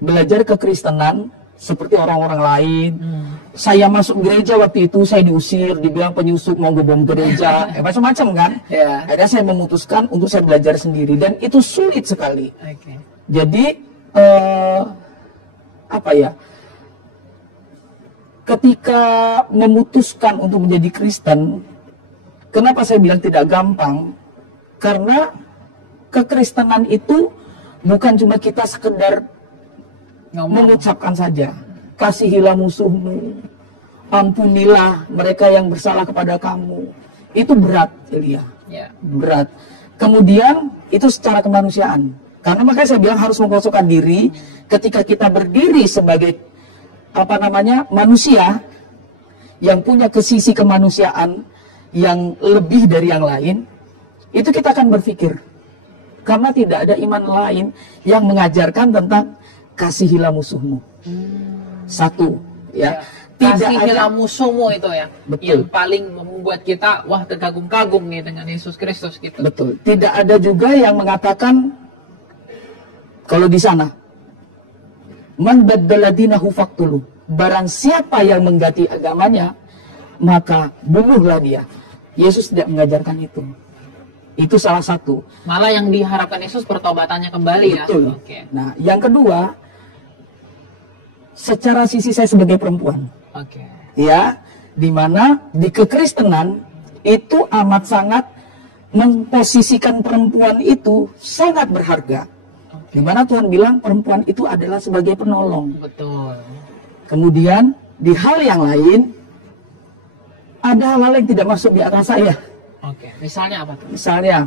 belajar kekristenan seperti orang-orang lain. Saya masuk gereja waktu itu, saya diusir, dibilang penyusup, mau ngebom gereja, macam-macam kan. Akhirnya saya memutuskan untuk saya belajar sendiri, dan itu sulit sekali. Jadi ketika memutuskan untuk menjadi Kristen, kenapa saya bilang tidak gampang? Karena kekristenan itu bukan cuma kita sekedar mengucapkan saja, kasihilah musuhmu, ampunilah mereka yang bersalah kepada kamu. Itu berat, Elia. Berat. Kemudian itu secara kemanusiaan. Karena makanya saya bilang harus mengkosongkan diri. Ketika kita berdiri sebagai manusia yang punya sisi kemanusiaan yang lebih dari yang lain, itu kita akan berpikir. Karena tidak ada iman lain yang mengajarkan tentang kasihilah musuhmu. Satu, ya. Kasihilah musuhmu itu ya. Betul. Yang paling membuat kita terkagum-kagum nih dengan Yesus Kristus gitu. Betul. Tidak ada juga yang mengatakan kalau di sana, man baddala dinahu faqtuluh. Barang siapa yang mengganti agamanya, maka bunuhlah dia. Yesus tidak mengajarkan itu. Itu salah satu. Malah yang diharapkan Yesus pertobatannya kembali. Betul. Ya. Nah, yang kedua, secara sisi saya sebagai perempuan. Ya, dimana di kekristenan itu amat sangat memposisikan perempuan itu sangat berharga. Dimana Tuhan bilang perempuan itu adalah sebagai penolong. Betul. Kemudian di hal yang lain, ada hal-hal yang tidak masuk di akal saya. Misalnya apa tuh? Misalnya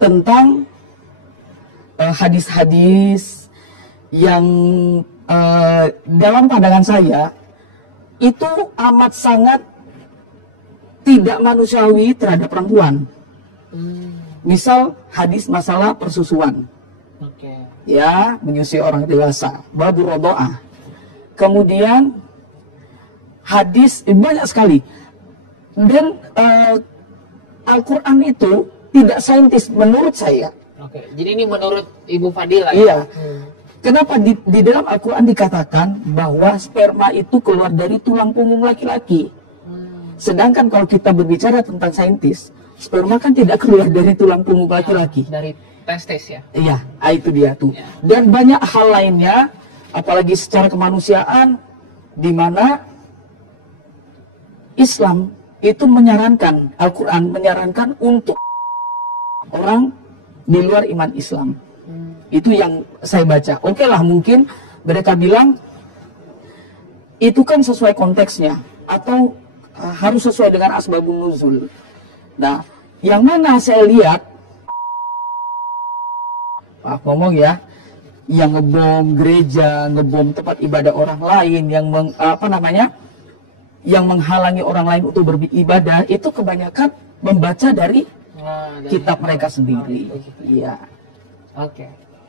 tentang hadis-hadis yang dalam pandangan saya itu amat sangat tidak manusiawi terhadap perempuan. Misal hadis masalah persusuan, ya, menyusui orang dewasa, babu rodoah. Kemudian hadis banyak sekali, dan Al-Quran itu tidak saintis menurut saya. Jadi ini menurut Ibu Fadila. Iya. Kenapa di dalam Al-Quran dikatakan bahwa sperma itu keluar dari tulang punggung laki-laki. Sedangkan kalau kita berbicara tentang saintis, sperma kan tidak keluar dari tulang punggung laki-laki. Dari testis ya? Iya, itu dia tuh. Dan banyak hal lainnya, apalagi secara kemanusiaan, di mana Islam itu menyarankan, Al-Quran menyarankan untuk orang di luar iman Islam. Itu yang saya baca. Oke lah, mungkin mereka bilang itu kan sesuai konteksnya, atau harus sesuai dengan asbabun nuzul. Nah, yang mana saya lihat ngomong ya, yang ngebom gereja, ngebom tempat ibadah orang lain, yang yang menghalangi orang lain untuk beribadah, itu kebanyakan membaca dari kitab mereka sendiri. Iya.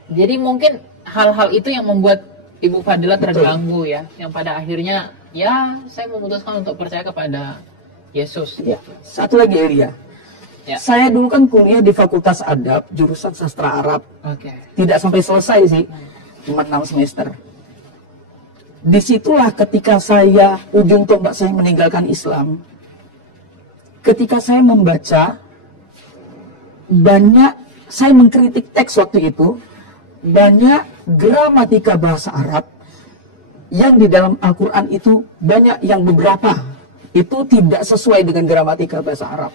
Jadi mungkin hal-hal itu yang membuat Ibu Fadila terganggu ya, yang pada akhirnya ya saya memutuskan untuk percaya kepada Yesus. Ya. Satu lagi, Elia. Saya dulu kan kuliah di Fakultas Adab, jurusan Sastra Arab. Tidak sampai selesai sih, cuma 6 semester. Disitulah ketika saya, ujung tombak saya meninggalkan Islam. Ketika saya membaca, banyak, saya mengkritik teks waktu itu, banyak gramatika bahasa Arab yang di dalam Al-Quran itu banyak yang beberapa itu tidak sesuai dengan gramatika bahasa Arab.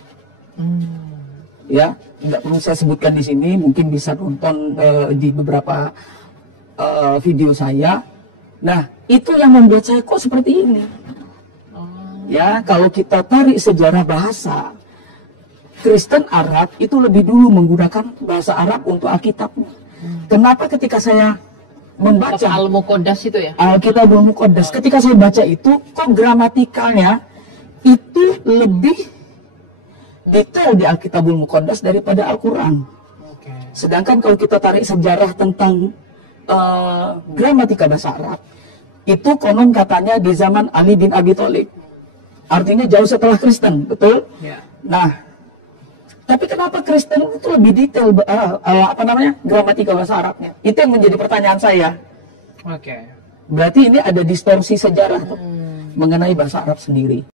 Ya, nggak perlu saya sebutkan di sini, mungkin bisa nonton di beberapa video saya. Nah, itu yang membuat saya kok seperti ini. Ya, kalau kita tarik sejarah bahasa, Kristen Arab itu lebih dulu menggunakan bahasa Arab untuk Alkitabnya. Kenapa ketika saya membaca Al-Muqaddas itu ya? Alkitabul Muqaddas, ketika saya baca itu, kok gramatikalnya itu lebih detail di Alkitabul Muqaddas daripada Al-Quran. Sedangkan kalau kita tarik sejarah tentang gramatika bahasa Arab, itu konon katanya di zaman Ali bin Abi Thalib. Artinya jauh setelah Kristen, betul? Ya. Nah, Tapi kenapa Kristen itu lebih detail gramatika bahasa Arabnya? Itu yang menjadi pertanyaan saya. Oke. Berarti ini ada distorsi sejarah tuh mengenai bahasa Arab sendiri.